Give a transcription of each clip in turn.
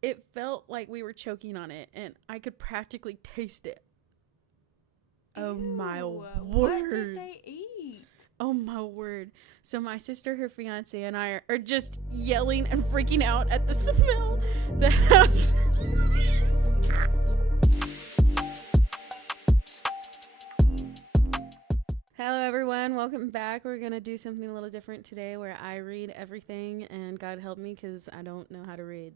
it felt like we were choking on it, and I could practically taste it. Oh my word. What did they eat? Oh my word. So my sister, her fiance, and I are just yelling and freaking out at the smell. The house. Hello everyone, welcome back. We're going to do something a little different today where I read everything, and God help me because I don't know how to read.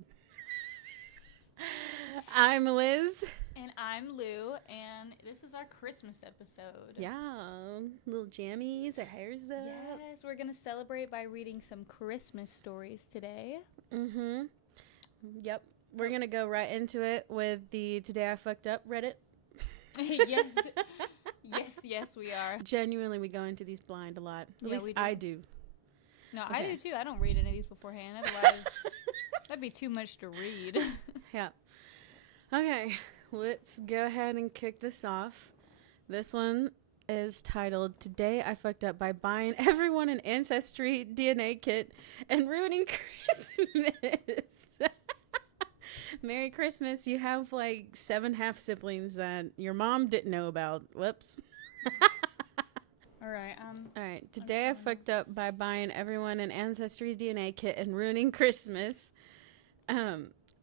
I'm Liz. And I'm Lou, and this is our Christmas episode. Yeah, little jammies, our hair's up. Yes, we're going to celebrate by reading some Christmas stories today. Mm-hmm. Yep. We're going to go right into it with the Today I Fucked Up Reddit. Yes, we are. Genuinely, we go into these blind a lot. At least I do. No, Okay. I do too. I don't read any of these beforehand. Otherwise, that'd be too much to read. Yeah. Okay, let's go ahead and kick this off. This one is titled, Today I Fucked Up by Buying Everyone an Ancestry DNA Kit and Ruining Christmas. Merry Christmas. You have like 7 half siblings that your mom didn't know about. Whoops. All right. Today I fucked up by buying everyone an Ancestry DNA kit and ruining Christmas.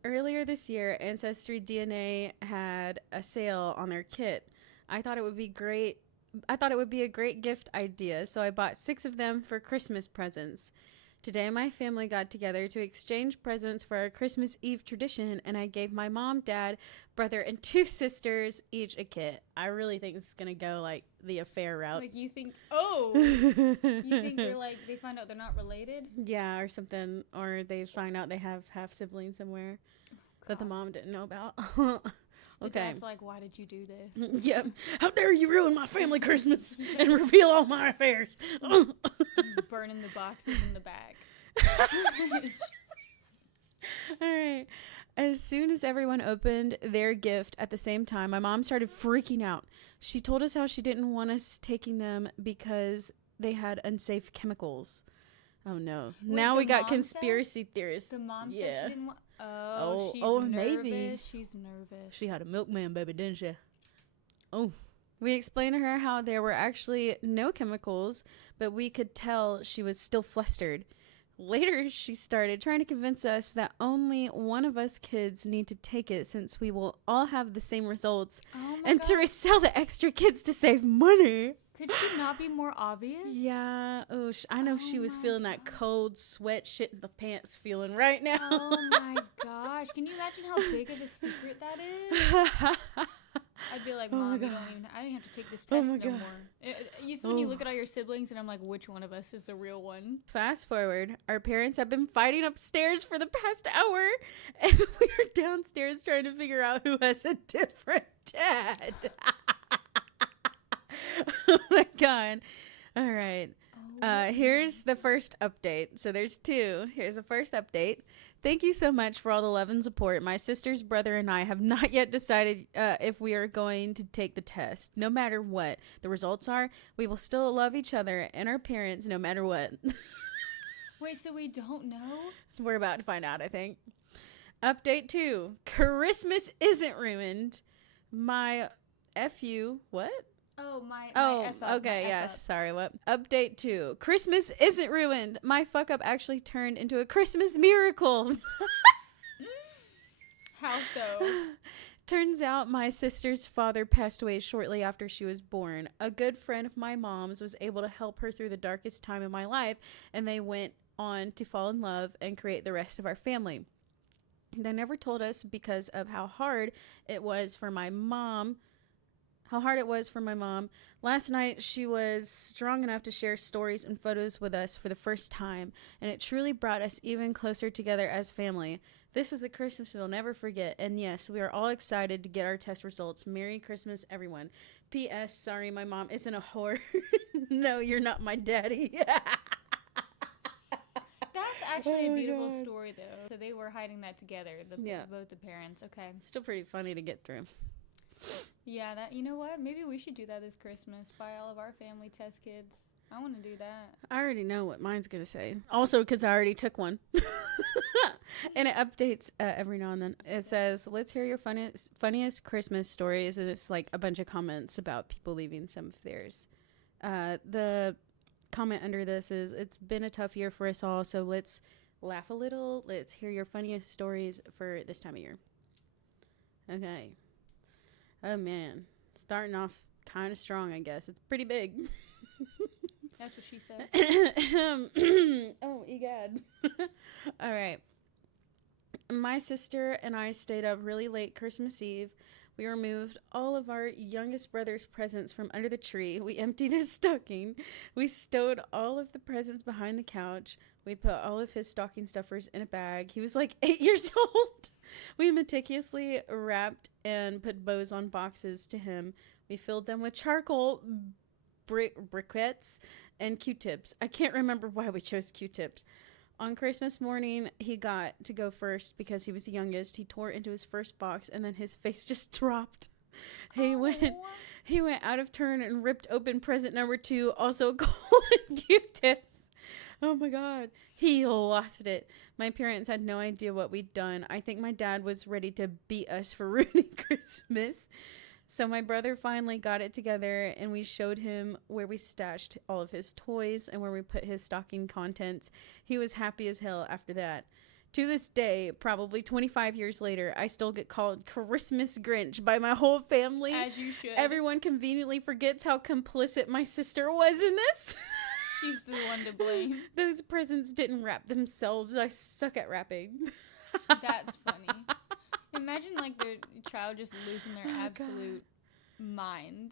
Earlier this year, Ancestry DNA had a sale on their kit. I thought it would be a great gift idea, so I bought 6 of them for Christmas presents. Today, my family got together to exchange presents for our Christmas Eve tradition, and I gave my mom, dad, brother, and 2 sisters each a kit. I really think this is going to go like the affair route. Like you think they're like, they find out they're not related? Yeah, or something. Or they find out they have half siblings somewhere that the mom didn't know about. Okay. That's like, why did you do this? Yep. How dare you ruin my family Christmas and reveal all my affairs? Burning the boxes in the back. All right. As soon as everyone opened their gift at the same time, my mom started freaking out. She told us how she didn't want us taking them because they had unsafe chemicals. Oh no. Wait, now we got conspiracy theorists. The mom said she didn't want... she's nervous. Maybe. She's nervous. She had a milkman baby, didn't she? Oh. We explained to her how there were actually no chemicals, but we could tell she was still flustered. Later, she started trying to convince us that only one of us kids need to take it since we will all have the same results, and to resell the extra kids to save money. Could she not be more obvious? Yeah. Oh, I know she was feeling that cold sweat shit in the pants feeling right now. Oh my gosh. Can you imagine how big of a secret that is? I'd be like, Mom, I don't have to take this test no more. When you look at all your siblings and I'm like, which one of us is the real one? Fast forward, our parents have been fighting upstairs for the past hour, and we're downstairs trying to figure out who has a different dad. Oh my God. All right. Here's the first update. So there's 2. Here's the first update. Thank you so much for all the love and support. My sister's brother and I have not yet decided if we are going to take the test. No matter what the results are, we will still love each other and our parents no matter what. Wait, so we don't know? We're about to find out, I think. Update 2. Christmas isn't ruined. My FU, what? Oh, my F up, okay, my yes. F up. Sorry, what? Update 2. Christmas isn't ruined. My fuck up actually turned into a Christmas miracle. How so? Turns out my sister's father passed away shortly after she was born. A good friend of my mom's was able to help her through the darkest time in my life, and they went on to fall in love and create the rest of our family. They never told us because of how hard it was for my mom. Last night, she was strong enough to share stories and photos with us for the first time, and it truly brought us even closer together as family. This is a Christmas we'll never forget, and yes, we are all excited to get our test results. Merry Christmas, everyone. P.S. Sorry, my mom isn't a whore. No, you're not my daddy. That's actually a beautiful story, though. So they were hiding that together, both the parents. Okay. Still pretty funny to get through. Yeah, you know what? Maybe we should do that this Christmas. Buy all of our family test kids. I want to do that. I already know what mine's going to say. Also, because I already took one. And it updates every now and then. It says, let's hear your funniest Christmas stories. And it's like a bunch of comments about people leaving some of theirs. The comment under this is, it's been a tough year for us all, so let's laugh a little. Let's hear your funniest stories for this time of year. Okay. Oh, man. Starting off kind of strong, I guess. It's pretty big. That's what she said. Oh, egad. All right. My sister and I stayed up really late Christmas Eve. We removed all of our youngest brother's presents from under the tree. We emptied his stocking. We stowed all of the presents behind the couch. We put all of his stocking stuffers in a bag. He was like 8 years old. We meticulously wrapped and put bows on boxes to him. We filled them with charcoal briquettes and Q-tips. I can't remember why we chose Q-tips. On Christmas morning, he got to go first because he was the youngest. He tore into his first box, and then his face just dropped. He went out of turn and ripped open present number 2, also coal and Q-tips. Oh my God. He lost it. My parents had no idea what we'd done. I think my dad was ready to beat us for ruining Christmas. So my brother finally got it together, and we showed him where we stashed all of his toys and where we put his stocking contents. He was happy as hell after that. To this day, probably 25 years later, I still get called Christmas Grinch by my whole family. As you should. Everyone conveniently forgets how complicit my sister was in this. She's the one to blame. Those presents didn't wrap themselves. I suck at wrapping. That's funny. Imagine, like, the child just losing their absolute mind.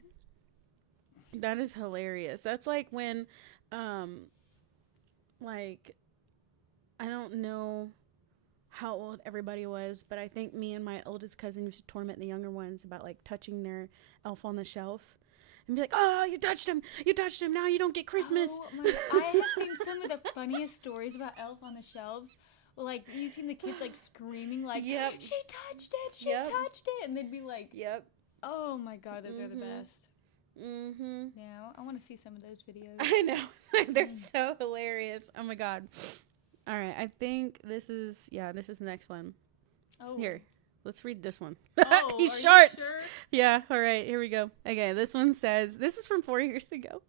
That is hilarious. That's like when, like, I don't know how old everybody was, but I think me and my oldest cousin used to torment the younger ones about, like, touching their elf on the shelf. And be like, oh, you touched him, now you don't get Christmas. Oh, my God. I have seen some of the funniest stories about Elf on the Shelves. Like, you seen the kids, like, screaming, like, yep. She touched it, and they'd be like, yep. Oh, my God, those are the best. Mm-hmm. Yeah, I want to see some of those videos. I know. They're so hilarious. Oh, my God. All right, I think this is the next one. Oh. Here, let's read this one. Oh, He's are short. you sure? Yeah, all right, here we go. Okay, this one says, this is from 4 years ago.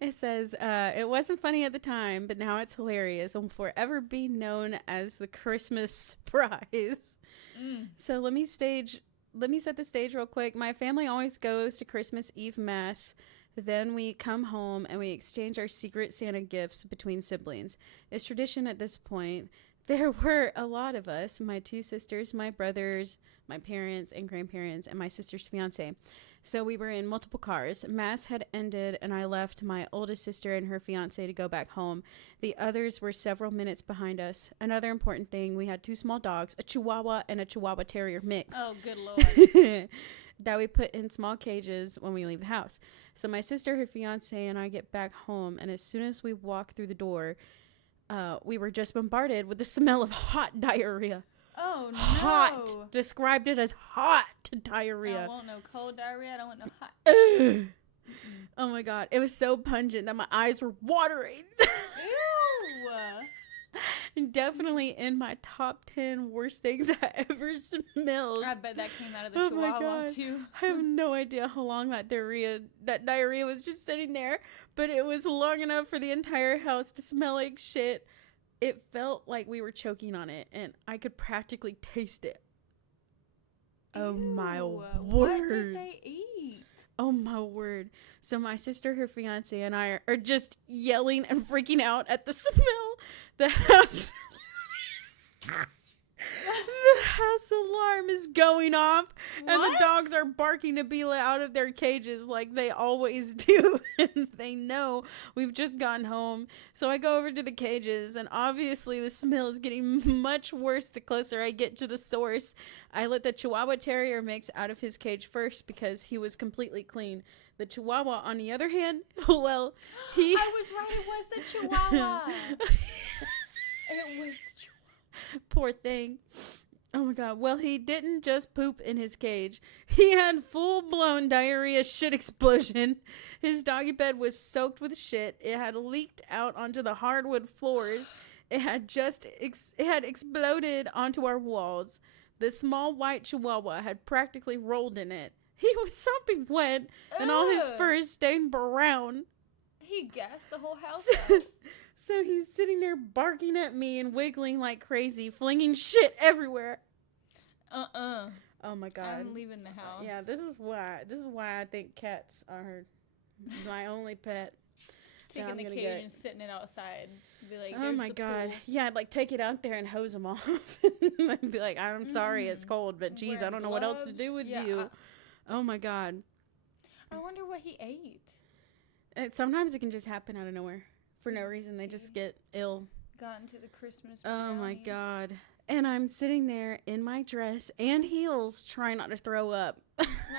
It says, it wasn't funny at the time, but now it's hilarious and will forever be known as the Christmas surprise. So let me set the stage real quick. My family always goes to Christmas Eve Mass. Then we come home and we exchange our secret Santa gifts between siblings. It's tradition at this point. There were a lot of us, my 2 sisters, my brothers, my parents and grandparents, and my sister's fiance. So we were in multiple cars. Mass had ended, and I left my oldest sister and her fiance to go back home. The others were several minutes behind us. Another important thing, we had 2 small dogs, a Chihuahua and a Chihuahua Terrier mix. Oh, good Lord. That we put in small cages when we leave the house. So my sister, her fiance, and I get back home, and as soon as we walk through the door, we were just bombarded with the smell of hot diarrhea. Oh, no. Hot. Described it as hot diarrhea. I don't want no cold diarrhea. I don't want no hot. Oh, my God. It was so pungent that my eyes were watering. Ew. Definitely in my top 10 worst things I ever smelled. I bet that came out of the Chihuahua, too. I have no idea how long that diarrhea was just sitting there, but it was long enough for the entire house to smell like shit. It felt like we were choking on it, and I could practically taste it. Oh, my word. What did they eat? Oh, my word. So my sister, her fiance, and I are just yelling and freaking out at the smell. The house... The house alarm is going off, and the dogs are barking to be let out of their cages like they always do. And they know we've just gotten home. So I go over to the cages, and obviously the smell is getting much worse the closer I get to the source. I let the Chihuahua Terrier mix out of his cage first because he was completely clean. The Chihuahua, on the other hand, well, he... I was right, it was the Chihuahua. It was the Chihuahua. Poor thing. Oh my God. Well, he didn't just poop in his cage. He had full-blown diarrhea shit explosion. His doggy bed was soaked with shit. It had leaked out onto the hardwood floors. It had exploded onto our walls. The small white chihuahua had practically rolled in it. He was sopping wet, and all his fur is stained brown. He gassed the whole house out. So he's sitting there barking at me and wiggling like crazy, flinging shit everywhere. Oh my God. I'm leaving the house. Yeah, this is why I think cats are my only pet. Taking the cage and sitting it outside. Be like, oh my God. Pool. Yeah, I'd like take it out there and hose them off. I'd be like, I'm sorry it's cold, but geez, I don't know what else to do with you. Oh my God. I wonder what he ate. Sometimes it can just happen out of nowhere. For no reason. They just get ill. Got into the Christmas brownies. Oh my God. And I'm sitting there in my dress and heels trying not to throw up.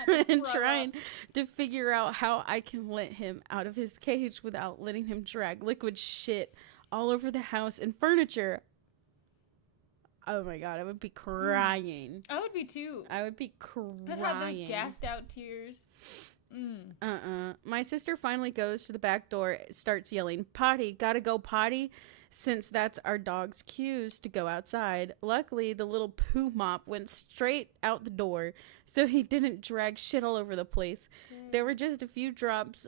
And trying to figure out how I can let him out of his cage without letting him drag liquid shit all over the house and furniture. Oh my God, I would be crying. I would be too. I would be crying. I'd have those gassed out tears. My sister finally goes to the back door, starts yelling, "Potty, gotta go potty," since that's our dog's cues to go outside. Luckily, the little poo mop went straight out the door, so he didn't drag shit all over the place. There were just a few drops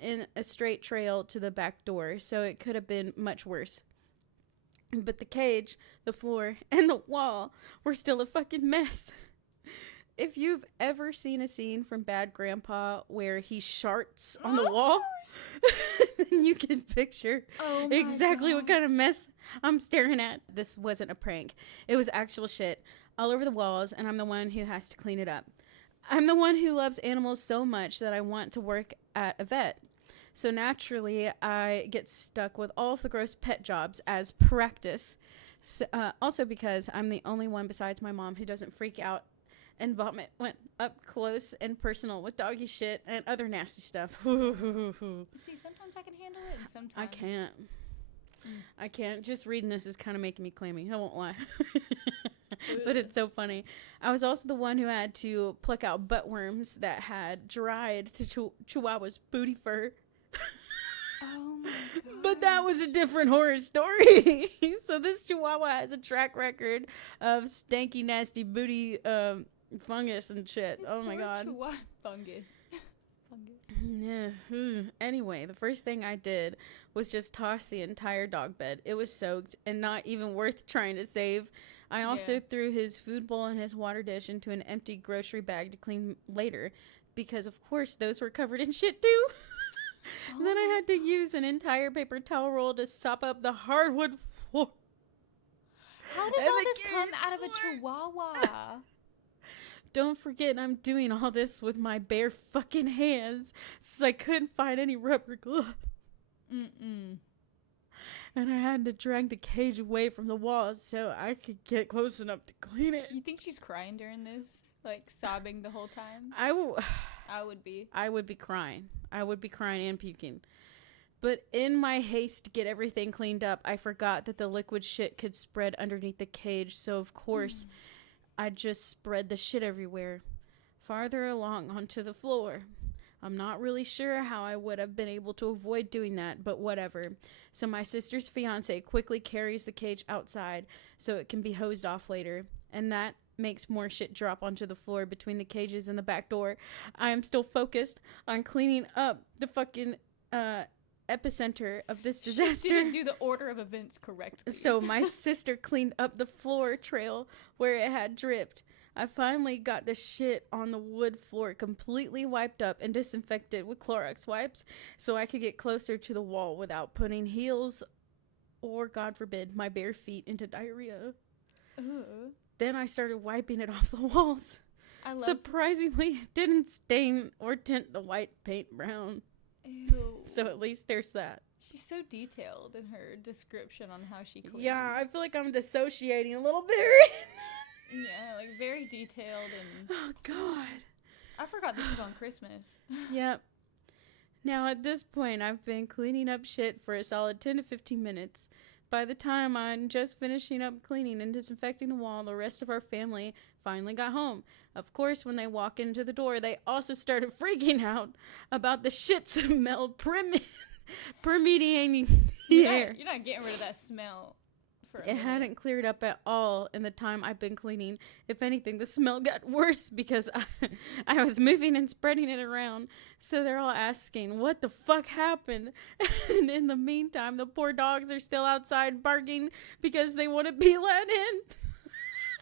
in a straight trail to the back door, so it could have been much worse. But the cage, the floor, and the wall were still a fucking mess. If you've ever seen a scene from Bad Grandpa where he sharts on the wall, then you can picture exactly what kind of mess I'm staring at. This wasn't a prank. It was actual shit all over the walls, and I'm the one who has to clean it up. I'm the one who loves animals so much that I want to work at a vet. So naturally, I get stuck with all of the gross pet jobs as practice. So, also because I'm the only one besides my mom who doesn't freak out and vomit went up close and personal with doggy shit and other nasty stuff. See, sometimes I can handle it, and sometimes I can't. I can't. Just reading this is kind of making me clammy. I won't lie. But it's so funny. I was also the one who had to pluck out butt worms that had dried to Chihuahua's booty fur. Oh my God. But that was a different horror story. So this Chihuahua has a track record of stanky, nasty booty fungus and shit. Oh my God. Chihuahua fungus. Yeah. Anyway, the first thing I did was just toss the entire dog bed. It was soaked and not even worth trying to save. I also threw his food bowl and his water dish into an empty grocery bag to clean later, because of course those were covered in shit too. And then I had to use an entire paper towel roll to sop up the hardwood floor. How does all this come out of a Chihuahua? Don't forget, I'm doing all this with my bare fucking hands, since I couldn't find any rubber gloves. And I had to drag the cage away from the walls so I could get close enough to clean it. You think she's crying during this? Like, sobbing the whole time? I would be. I would be crying. I would be crying and puking. But in my haste to get everything cleaned up, I forgot that the liquid shit could spread underneath the cage, so of course, I just spread the shit everywhere, farther along onto the floor. I'm not really sure how I would have been able to avoid doing that, but whatever. So my sister's fiance quickly carries the cage outside so it can be hosed off later, and that makes more shit drop onto the floor between the cages and the back door. I am still focused on cleaning up the fucking epicenter of this disaster. She didn't do the order of events correctly. So my sister cleaned up the floor trail where it had dripped. I finally got the shit on the wood floor completely wiped up and disinfected with Clorox wipes so I could get closer to the wall without putting heels or, God forbid, my bare feet into diarrhea. Then I started wiping it off the walls. Surprisingly, it didn't stain or tint the white paint brown. Ew. So at least there's that. She's so detailed in her description on how she cleans. Yeah, I feel like I'm dissociating a little bit. Yeah, like very detailed and... Oh, God. I forgot this was on Christmas. Yep. Now, at this point, I've been cleaning up shit for a solid 10 to 15 minutes. By the time I'm just finishing up cleaning and disinfecting the wall, the rest of our family finally got home. Of course, when they walk into the door, they also started freaking out about the shit smell permeating the air. You're not getting rid of that smell. for a It minute. hadn't cleared up at all in the time I've been cleaning. If anything, the smell got worse because I was moving and spreading it around. So they're all asking, what the fuck happened? And in the meantime, the poor dogs are still outside barking because they want to be let in.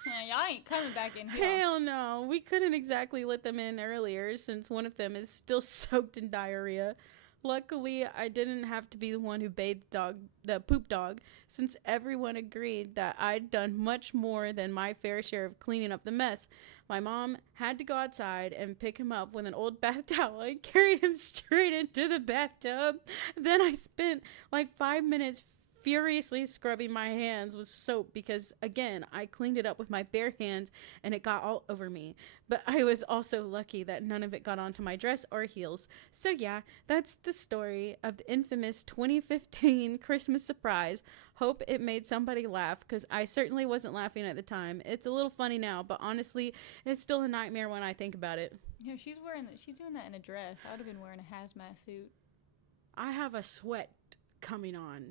Yeah, y'all ain't coming back in here. Hell no. We couldn't exactly let them in earlier since one of them is still soaked in diarrhea. Luckily, I didn't have to be the one who bathed the poop dog, since everyone agreed that I'd done much more than my fair share of cleaning up the mess. My mom had to go outside and pick him up with an old bath towel and carry him straight into the bathtub. Then I spent like 5 minutes furiously scrubbing my hands with soap because, again, I cleaned it up with my bare hands and it got all over me. But I was also lucky that none of it got onto my dress or heels. So yeah, that's the story of the infamous 2015 Christmas surprise. Hope it made somebody laugh, because I certainly wasn't laughing at the time. It's a little funny now, but honestly, it's still a nightmare when I think about it. Yeah, she's doing that in a dress. I would have been wearing a hazmat suit. I have a sweat coming on.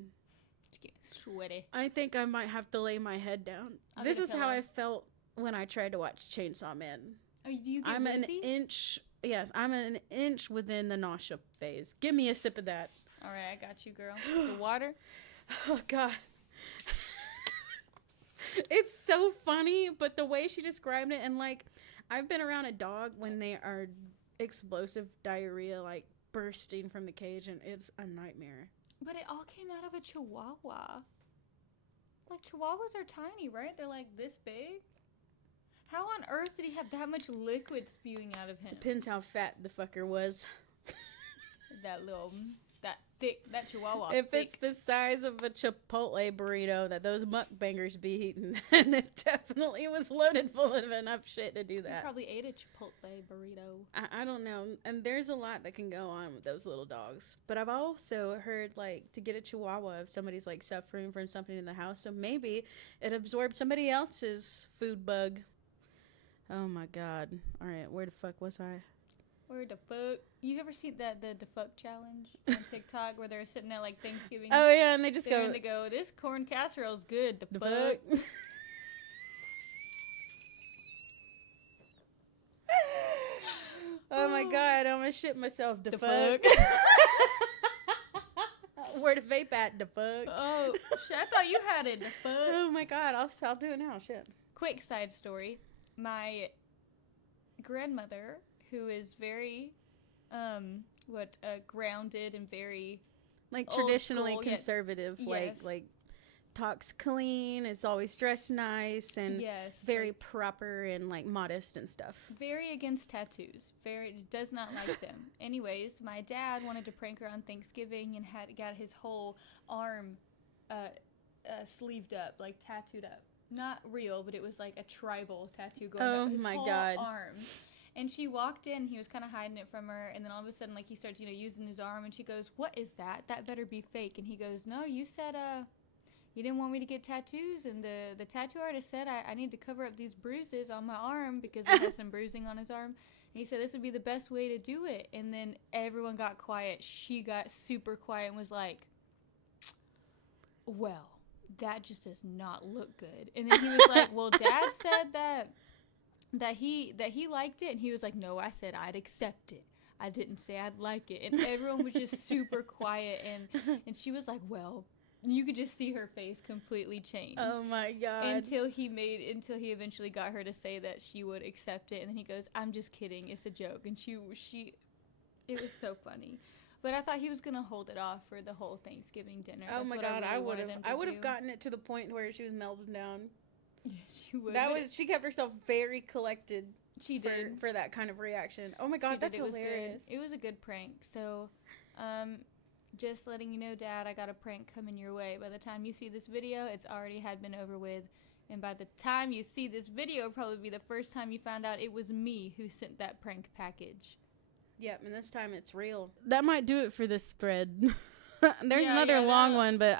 It's getting sweaty. I think I might have to lay my head down. This is how I felt when I tried to watch Chainsaw Man. Oh, do you get I'm woozy? I'm an inch within the nausea phase. Give me a sip of that. All right, I got you, girl. The water? Oh, God. It's so funny, but the way she described it, and, like, I've been around a dog when they are explosive diarrhea, like, bursting from the cage, and it's a nightmare. But it all came out of a chihuahua. Like, chihuahuas are tiny, right? They're, like, this big. How on earth did he have that much liquid spewing out of him? Depends how fat the fucker was. That chihuahua. If it's the size of a Chipotle burrito that those mukbangers be eating, then it definitely was loaded full of enough shit to do that. You probably ate a Chipotle burrito. I don't know. And there's a lot that can go on with those little dogs. But I've also heard, like, to get a chihuahua if somebody's, like, suffering from something in the house. So maybe it absorbed somebody else's food bug. Oh, my God. All right, where the fuck was I? Where the fuck? You ever seen the fuck challenge on TikTok where they're sitting there like Thanksgiving? Oh, yeah, and they just and they go, this corn casserole's good. The fuck? Oh, my God. I'm going to shit myself. The fuck? Where the vape at? The fuck? Oh, shit. I thought you had it. The fuck? Oh, my God. I'll do it now. Shit. Quick side story. My grandmother, who is very, grounded and very, like, traditionally school, conservative, yes. like talks clean, is always dressed nice, and yes, very proper and, like, modest and stuff. Very against tattoos. Very does not like them. Anyways, my dad wanted to prank her on Thanksgiving and got his whole arm, sleeved up, like tattooed up. Not real, but it was like a tribal tattoo going up his whole arm. And she walked in, he was kind of hiding it from her, and then all of a sudden, like, he starts, using his arm, and she goes, what is that? That better be fake. And he goes, no, you said, you didn't want me to get tattoos, and the tattoo artist said I need to cover up these bruises on my arm because he has some bruising on his arm. And he said this would be the best way to do it. And then everyone got quiet. She got super quiet and was like, well, that just does not look good. And then he was like, well, Dad said that he liked it. And he was like, no, I said I'd accept it. I didn't say I'd like it. And everyone was just super quiet. And she was like, well, you could just see her face completely change. Oh my God. Until he eventually got her to say that she would accept it. And then he goes, I'm just kidding. It's a joke. And it was so funny. But I thought he was going to hold it off for the whole Thanksgiving dinner. Oh my God, I would have gotten it to the point where she was melting down. Yeah, she would. She kept herself very collected. She did. For that kind of reaction. Oh my God, that's hilarious. It was a good prank. So, just letting you know, Dad, I got a prank coming your way. By the time you see this video, it's already had been over with. And by the time you see this video, it'll probably be the first time you found out it was me who sent that prank package. Yep, and this time it's real. That might do it for this spread. There's another long one, but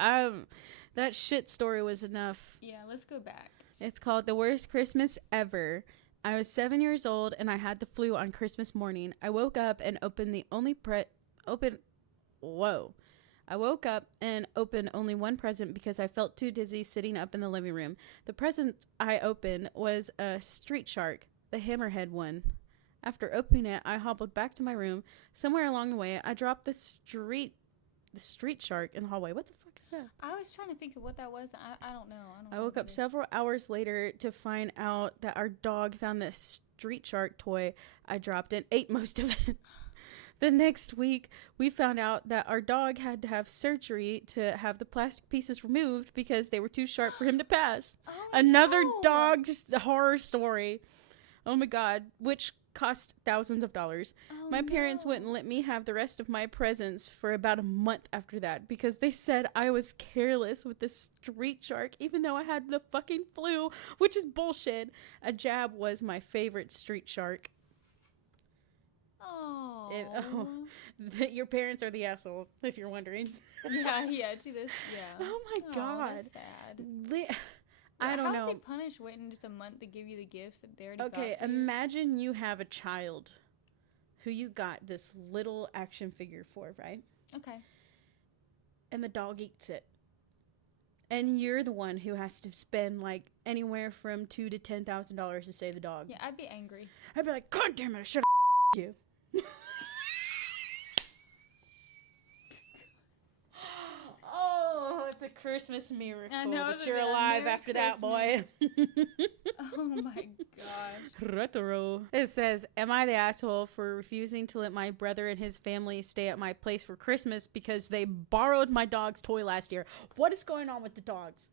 that shit story was enough. Yeah, let's go back. It's called The Worst Christmas Ever. I was 7 years old, and I had the flu on Christmas morning. I woke up and opened the only I woke up and opened only one present because I felt too dizzy sitting up in the living room. The present I opened was a street shark, the hammerhead one. After opening it, I hobbled back to my room. Somewhere along the way, I dropped the street shark in the hallway. What the fuck is that? I was trying to think of what that was. I don't know. I woke up several hours later to find out that our dog found the street shark toy I dropped and ate most of it. The next week, we found out that our dog had to have surgery to have the plastic pieces removed because they were too sharp for him to pass. Oh, Another no. dog's horror story. Oh my God, which cost thousands of dollars. Oh, My parents wouldn't let me have the rest of my presents for about a month after that because they said I was careless with the street shark even though I had the fucking flu, which is bullshit. A jab was my favorite street shark. Oh. Your parents are the asshole, if you're wondering. Yeah, to this, yeah. Oh my God. That's sad. I don't know. How is he punished waiting just a month to give you the gifts that they already got Okay, for you? imagine you have a child who you got this little action figure for, right? Okay. And the dog eats it. And you're the one who has to spend like anywhere from $2,000 to $10,000 to save the dog. Yeah, I'd be angry. I'd be like, God damn it, I should have you. Oh, it's a Christmas miracle I know, that you're alive after that, boy. Oh my gosh. Retro. It says, am I the asshole for refusing to let my brother and his family stay at my place for Christmas because they borrowed my dog's toy last year? What is going on with the dogs?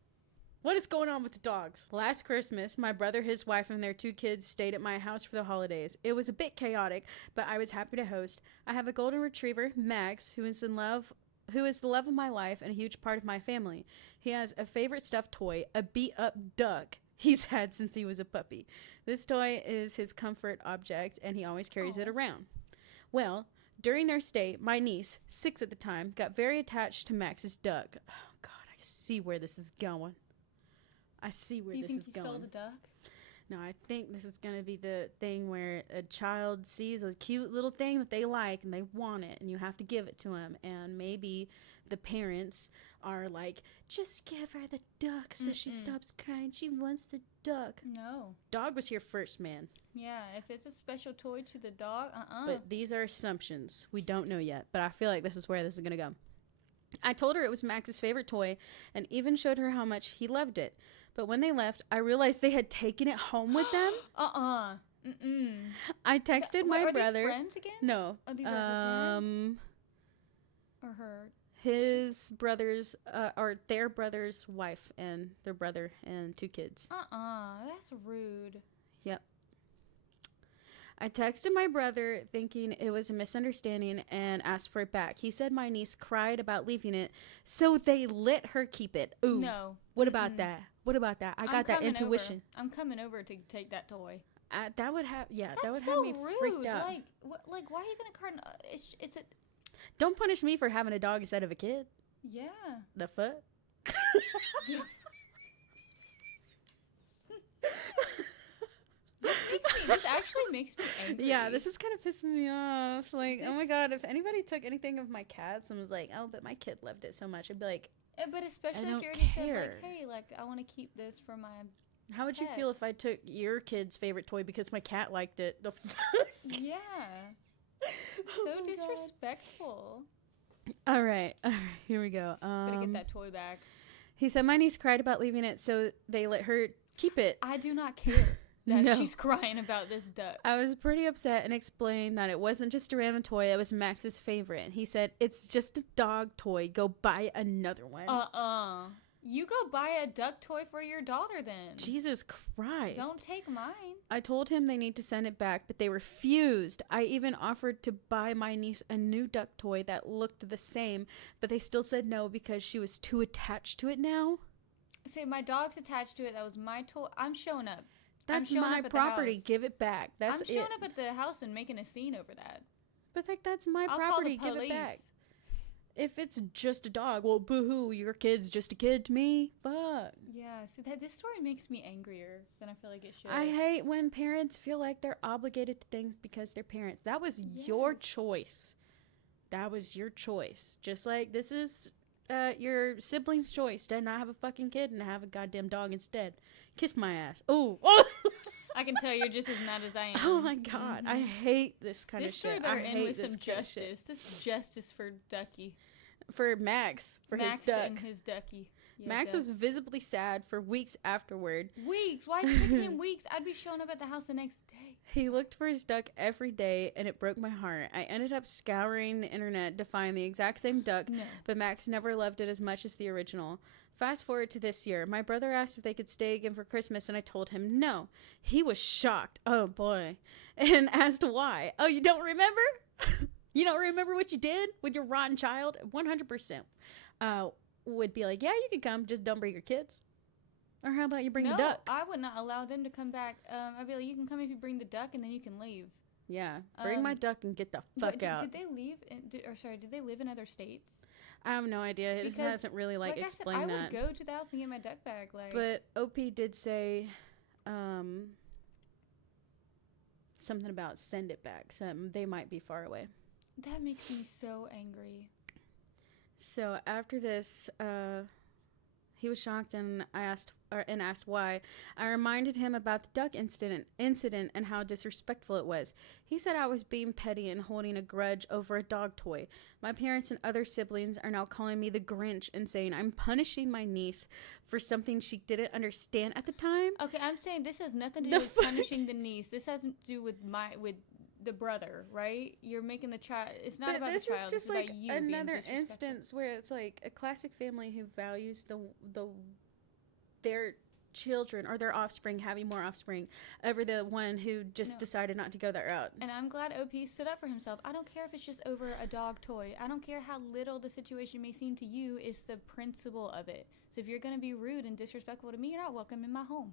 What is going on with the dogs? Last Christmas, my brother, his wife, and their 2 kids stayed at my house for the holidays. It was a bit chaotic, but I was happy to host. I have a golden retriever, Max, who is the love of my life and a huge part of my family. He has a favorite stuffed toy, a beat-up duck he's had since he was a puppy. This toy is his comfort object, and he always carries it around. Well, during their stay, my niece, 6 at the time, got very attached to Max's duck. Oh, God, I see where this is going. I see where this is going. Do you think he stole the duck? No, I think this is going to be the thing where a child sees a cute little thing that they like and they want it, and you have to give it to them. And maybe the parents are like, just give her the duck so she stops crying. She wants the duck. No. Dog was here first, man. Yeah, if it's a special toy to the dog, But these are assumptions. We don't know yet, but I feel like this is where this is going to go. I told her it was Max's favorite toy and even showed her how much he loved it. But when they left, I realized they had taken it home with them. I texted my brother. Are these friends again? No. Oh, these are her parents? Or her? His brother's, or their brother's wife and their brother and 2 kids. That's rude. Yep. I texted my brother thinking it was a misunderstanding and asked for it back. He said my niece cried about leaving it, so they let her keep it. Ooh. No. What about that? What about that? I got that intuition. I'm coming over to take that toy. That would have, that would so have me rude. freaked out. Like, why are you gonna cry? It's a. Don't punish me for having a dog instead of a kid. Yeah. The fuck? This actually makes me angry. Yeah, this is kind of pissing me off. Like, oh my God, if anybody took anything of my cats and was like, oh, but my kid loved it so much, I'd be like, but especially if don't you already said, care. like, hey, like, I want to keep this for my how would you pet. feel if I took your kid's favorite toy because my cat liked it? The fuck? Yeah. Oh So my God. disrespectful. All right, here we go. Better get that toy back. He said my niece cried about leaving it, so they let her keep it. I do not care that No. she's crying about this duck. I was pretty upset and explained that it wasn't just a random toy, it was Max's favorite. He said, it's just a dog toy, go buy another one. You go buy a duck toy for your daughter then. Jesus Christ. Don't take mine. I told him they need to send it back, but they refused. I even offered to buy my niece a new duck toy that looked the same, but they still said no because she was too attached to it now. Say, my dog's attached to it. That was my toy. I'm showing up. That's showing my up at the property. house. Give it back. That's I'm showing it. up at the house and making a scene over that. But like, that's my I'll property. call the Give police. it back. If it's just a dog, well, boo-hoo, your kid's just a kid to me. Fuck. Yeah, so this story makes me angrier than I feel like it should. I hate when parents feel like they're obligated to things because they're parents. That was your Yes. choice. That was your choice. Just like this is your sibling's choice to not have a fucking kid and have a goddamn dog instead. Kiss my ass. Oh. I can tell you're just as mad as I am. Oh my god. I hate this kind of shit. This story better end with some kind justice. This is justice for Ducky. For Max. For Max his duck. and his Ducky. Yeah, Max was visibly sad for weeks afterward. Weeks? Why is it taking him weeks? I'd be showing up at the house the next day. He looked for his duck every day, and it broke my heart. I ended up scouring the internet to find the exact same duck, but Max never loved it as much as the original. Fast forward to this year. My brother asked if they could stay again for Christmas, and I told him no. He was shocked. Oh, boy. And asked why. Oh, you don't remember? You don't remember what you did with your rotten child? 100%. Would be like, yeah, you can come, just don't bring your kids. Or how about you bring the duck? I would not allow them to come back. I'd be like, you can come if you bring the duck, and then you can leave. Yeah, bring my duck and get the fuck out. Did they leave? Did they live in other states? I have no idea. It hasn't really explained that. I would go to the house and get my duck back. But OP did say something about send it back. So they might be far away. That makes me so angry. So after this, he was shocked, and I asked why. I reminded him about the duck incident and how disrespectful it was. He said I was being petty and holding a grudge over a dog toy. My parents and other siblings are now calling me the Grinch and saying I'm punishing my niece for something she didn't understand at the time. Okay, I'm saying this has nothing to do with punishing the niece. This has to do with the brother, right? You're making the child. It's not about the child. This is just like another instance where it's like a classic family who values their children or their offspring having more offspring over the one who just decided not to go that route. And I'm glad OP stood up for himself. I don't care if it's just over a dog toy. I don't care how little the situation may seem to you. It's the principle of it. So if you're going to be rude and disrespectful to me, you're not welcome in my home.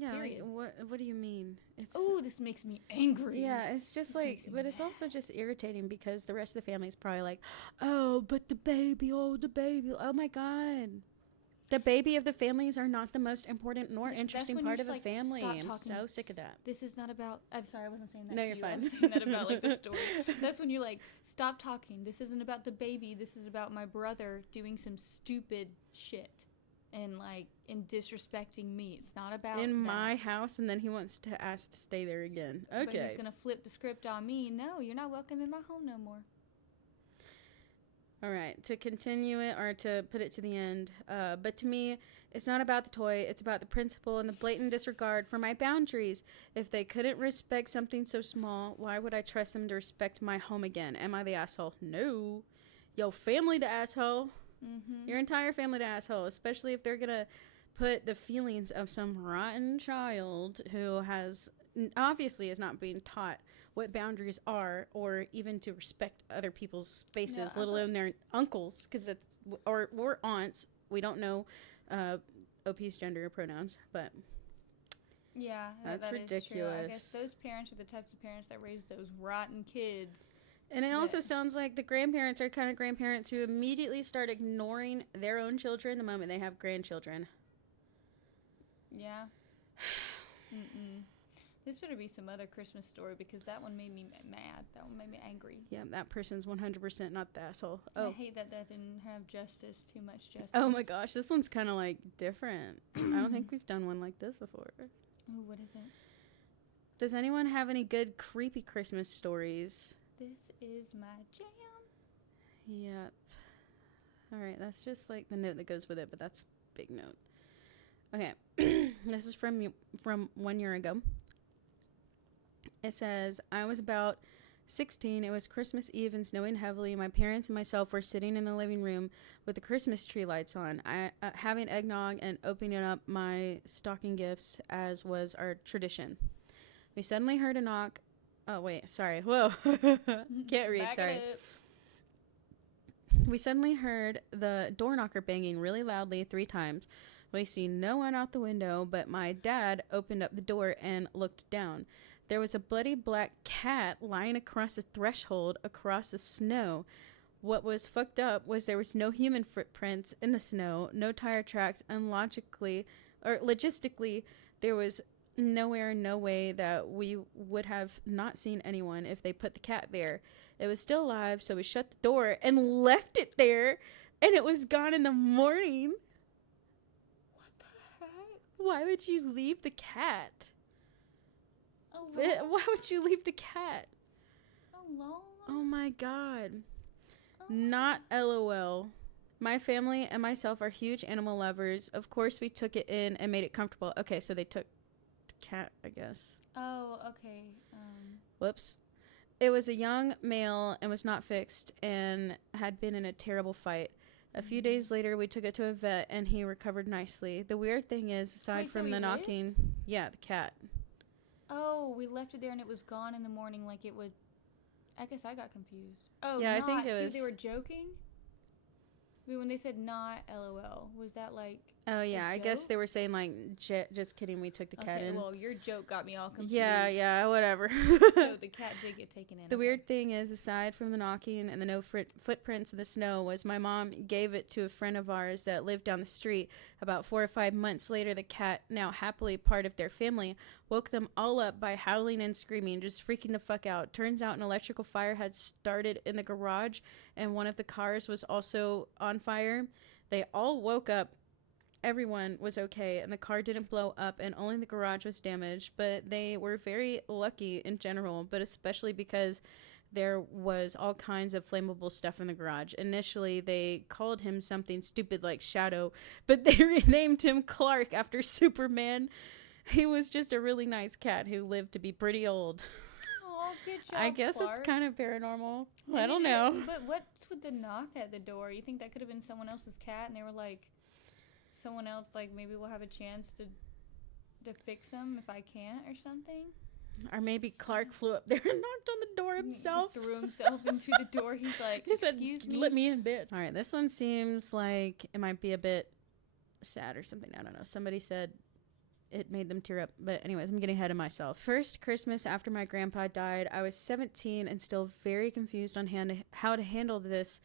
Yeah, like, what do you mean? Oh, this makes me angry. Yeah, it's just but it's also just irritating because the rest of the family is probably like, oh, but the baby, oh my god. The baby of the families are not the most important nor interesting part of the family. I'm so sick of that. This is not about, I'm sorry, I wasn't saying that No, to you're you. fine. I was saying that about like the story. That's when you're like, stop talking. This isn't about the baby. This is about my brother doing some stupid shit. And disrespecting me. It's not about my house, and then he wants to ask to stay there again. Okay. But he's gonna flip the script on me. No, you're not welcome in my home no more. All right, to continue it or to put it to the end. But to me, it's not about the toy. It's about the principle and the blatant disregard for my boundaries. If they couldn't respect something so small, why would I trust them to respect my home again? Am I the asshole? No. Yo, family to asshole. Mm-hmm. Your entire family to asshole, especially if they're gonna put the feelings of some rotten child who obviously is not being taught what boundaries are or even to respect other people's spaces, let alone their uncles, because it's or aunts. We don't know OP's gender or pronouns, but yeah, that's ridiculous. I guess those parents are the types of parents that raise those rotten kids. And it also sounds like the grandparents are kind of grandparents who immediately start ignoring their own children the moment they have grandchildren. Yeah. This better be some other Christmas story because that one made me mad. That one made me angry. Yeah, that person's 100% not the asshole. Oh. I hate that didn't have too much justice. Oh my gosh, this one's kind of different. I don't think we've done one like this before. Ooh, what is it? Does anyone have any good creepy Christmas stories? This is my jam. Yep. All right, that's just the note that goes with it, but that's a big note. Okay, this is from 1 year ago. It says, I was about 16. It was Christmas Eve and snowing heavily. My parents and myself were sitting in the living room with the Christmas tree lights on, having eggnog and opening up my stocking gifts as was our tradition. We suddenly heard a knock. Oh, wait, sorry. Whoa. Can't read, sorry. We suddenly heard the door knocker banging really loudly 3 times. We see no one out the window, but my dad opened up the door and looked down. There was a bloody black cat lying across the threshold across the snow. What was fucked up was there was no human footprints in the snow, no tire tracks, and logistically, there was nowhere, no way that we would have not seen anyone if they put the cat there. It was still alive, so we shut the door and left it there, and it was gone in the morning. What the heck? Why would you leave the cat? Alone? Why would you leave the cat? Alone? Oh my god. Oh. Not LOL. My family and myself are huge animal lovers. Of course, we took it in and made it comfortable. Okay, so they took the cat, I guess. Oh, okay. Whoops. It was a young male and was not fixed and had been in a terrible fight. A few days later, we took it to a vet and he recovered nicely. The weird thing is, aside Wait, so from he the lived? knocking, yeah, the cat. Oh, we left it there and it was gone in the morning like it would... I guess I got confused. Oh, Yeah, not. I think it was... They were joking? When they said not LOL, was that like... Oh, yeah, I guess they were saying, like, just kidding, we took the cat in. Well, your joke got me all confused. Yeah, whatever. So the cat did get taken in. The weird thing is, aside from the knocking and the no footprints in the snow, was my mom gave it to a friend of ours that lived down the street. About 4 or 5 months later, the cat, now happily part of their family, woke them all up by howling and screaming, just freaking the fuck out. Turns out an electrical fire had started in the garage, and one of the cars was also on fire. They all woke up. Everyone was okay, and the car didn't blow up, and only the garage was damaged. But they were very lucky in general, but especially because there was all kinds of flammable stuff in the garage. Initially, they called him something stupid like Shadow, but they renamed him Clark after Superman. He was just a really nice cat who lived to be pretty old. Oh, good job, I guess Clark. it's kind of paranormal. I don't know. But what's with the knock at the door? You think that could have been someone else's cat, and they were like... Someone else, like, maybe we'll have a chance to fix him if I can't or something. Or maybe Clark flew up there and knocked on the door himself. He threw himself into the door. He's like, he said, excuse me. Let me in, bitch. All right, this one seems like it might be a bit sad or something. I don't know. Somebody said it made them tear up. But anyways, I'm getting ahead of myself. First Christmas after my grandpa died, I was 17 and still very confused on how to handle this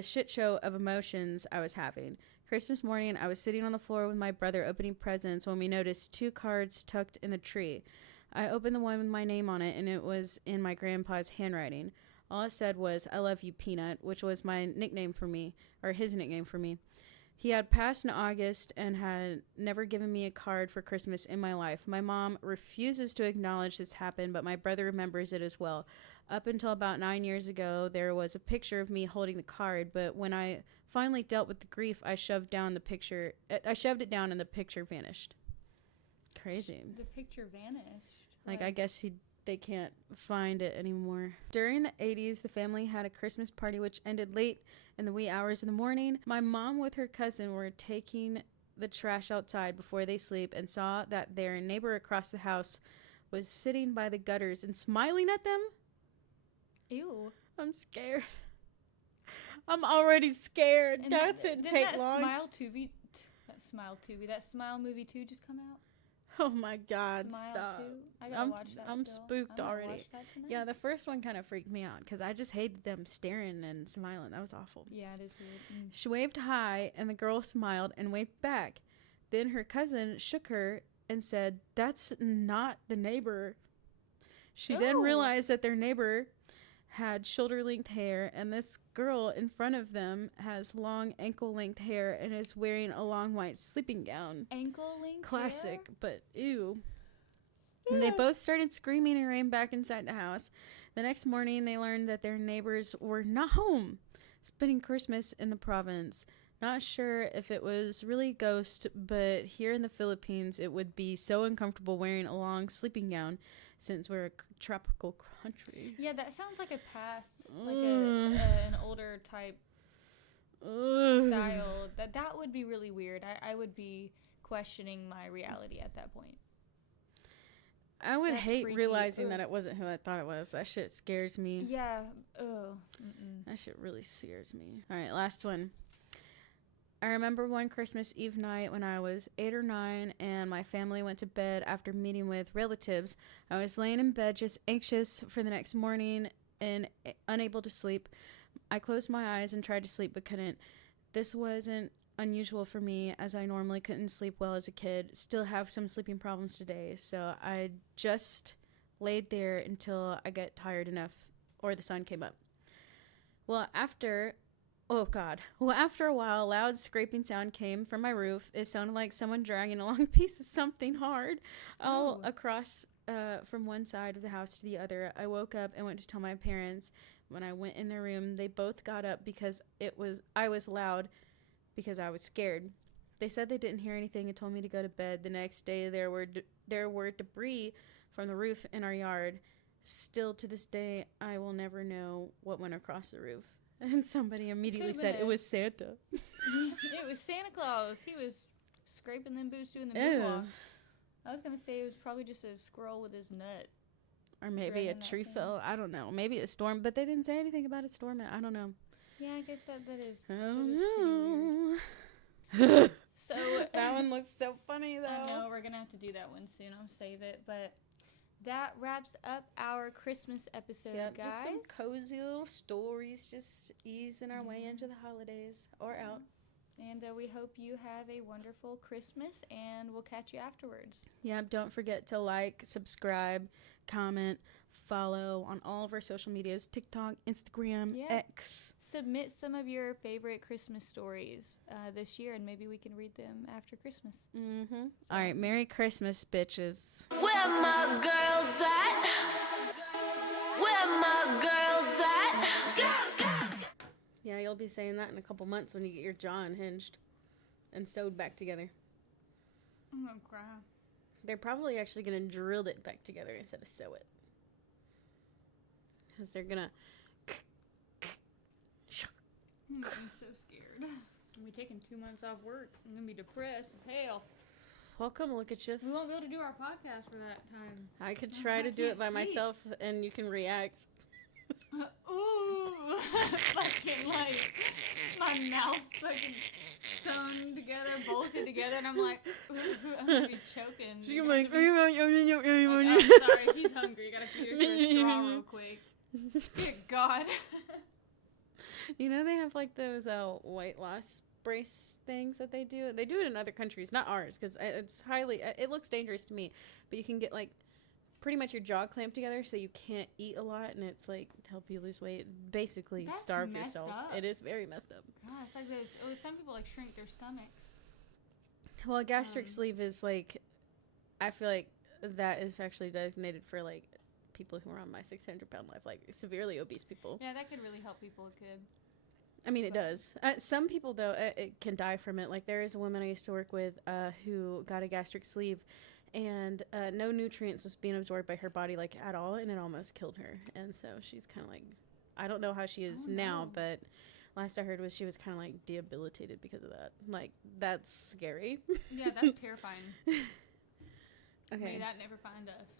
shit show of emotions I was having. Christmas morning, I was sitting on the floor with my brother opening presents when we noticed 2 cards tucked in the tree. I opened the one with my name on it, and it was in my grandpa's handwriting. All it said was, "I love you, Peanut," which was my nickname for me, or his nickname for me. He had passed in August and had never given me a card for Christmas in my life. My mom refuses to acknowledge this happened, but my brother remembers it as well. Up until about 9 years ago, there was a picture of me holding the card, but when I finally dealt with the grief, I shoved it down and the picture vanished. Crazy. The picture vanished. Like, I guess they can't find it anymore. During the 80s, the family had a Christmas party which ended late in the wee hours of the morning. My mom with her cousin were taking the trash outside before they sleep and saw that their neighbor across the house was sitting by the gutters and smiling at them. Ew. I'm scared. I'm already scared. And That didn't take long. That Smile movie 2 just come out? Oh my God, Smile stop. 2? I gotta watch that I'm still. spooked I'm already. Watch that tonight. Yeah, the first one kind of freaked me out because I just hated them staring and smiling. That was awful. Yeah, it is weird. She waved hi, and the girl smiled and waved back. Then her cousin shook her and said, "That's not the neighbor." She then realized that their neighbor had shoulder-length hair, and this girl in front of them has long ankle-length hair and is wearing a long white sleeping gown. Ankle-length Classic, hair? but ew. And they both started screaming and ran back inside the house. The next morning, they learned that their neighbors were not home, spending Christmas in the province. Not sure if it was really a ghost, but here in the Philippines, it would be so uncomfortable wearing a long sleeping gown since we're a tropical country. Yeah, that sounds like a past, like an older type style. That would be really weird. I would be questioning my reality at that point. I would hate freaky. realizing that it wasn't who I thought it was. That shit scares me. Yeah. That shit really scares me. All right, last one. I remember one Christmas Eve night when I was 8 or 9 and my family went to bed after meeting with relatives. I was laying in bed just anxious for the next morning and unable to sleep. I closed my eyes and tried to sleep but couldn't. This wasn't unusual for me, as I normally couldn't sleep well as a kid. Still have some sleeping problems today, so I just laid there until I got tired enough or the sun came up. Well, after a while, a loud scraping sound came from my roof. It sounded like someone dragging a long piece of something hard all across from one side of the house to the other. I woke up and went to tell my parents. When I went in their room, they both got up because I was loud because I was scared. They said they didn't hear anything and told me to go to bed. The next day, there were debris from the roof in our yard. Still to this day, I will never know what went across the roof. And somebody immediately said it was Santa. It was Santa Claus. He was scraping them boots doing the moonwalk. I was going to say it was probably just a squirrel with his nut. Or maybe a tree fell. I don't know. Maybe a storm, but they didn't say anything about it storming. I don't know. Yeah, I guess that is. I don't know. So that one looks so funny, though. I know. We're going to have to do that one soon. I'll save it. But that wraps up our Christmas episode, guys. Just some cozy little stories, just easing our way into the holidays or out. And we hope you have a wonderful Christmas, and we'll catch you afterwards. Yeah, don't forget to like, subscribe, comment, follow on all of our social medias, TikTok, Instagram, X. Submit some of your favorite Christmas stories this year, and maybe we can read them after Christmas. Mm-hmm. All right, Merry Christmas, bitches. Where my girls at? Where my girls at? Yeah, you'll be saying that in a couple months when you get your jaw unhinged and sewed back together. I'm gonna cry. They're probably actually gonna drill it back together instead of sew it. Because they're gonna... I'm so scared. I'm be taking 2 months off work. I'm gonna be depressed as hell. Well, come look at you. We won't be able to do our podcast for that time. I could try to do it by myself, and you can react. Ooh, fucking like my mouth fucking sewn together, bolted together, and I'm like, I'm gonna be choking. She's like, I'm sorry, she's hungry. Gotta feed her to a straw real quick. Good God. You know they have like those weight loss brace things that they do. They do it in other countries, not ours, because it's highly. It looks dangerous to me, but you can get like pretty much your jaw clamped together so you can't eat a lot, and it's like to help you lose weight. Basically, That's starve messed yourself. up. It is very messed up. God, it's like those. Oh, some people like shrink their stomachs. Well, a gastric sleeve is like, I feel like that is actually designated for like people who are on my 600-pound life, like severely obese people. Yeah, that could really help people. It could. I mean, it does. Some people, though, it can die from it. Like, there is a woman I used to work with who got a gastric sleeve, and no nutrients was being absorbed by her body, like, at all, and it almost killed her. And so she's kind of like, I don't know how she is now, but last I heard was she was kind of, like, debilitated because of that. Like, that's scary. Yeah, that's terrifying. Okay. May that never find us.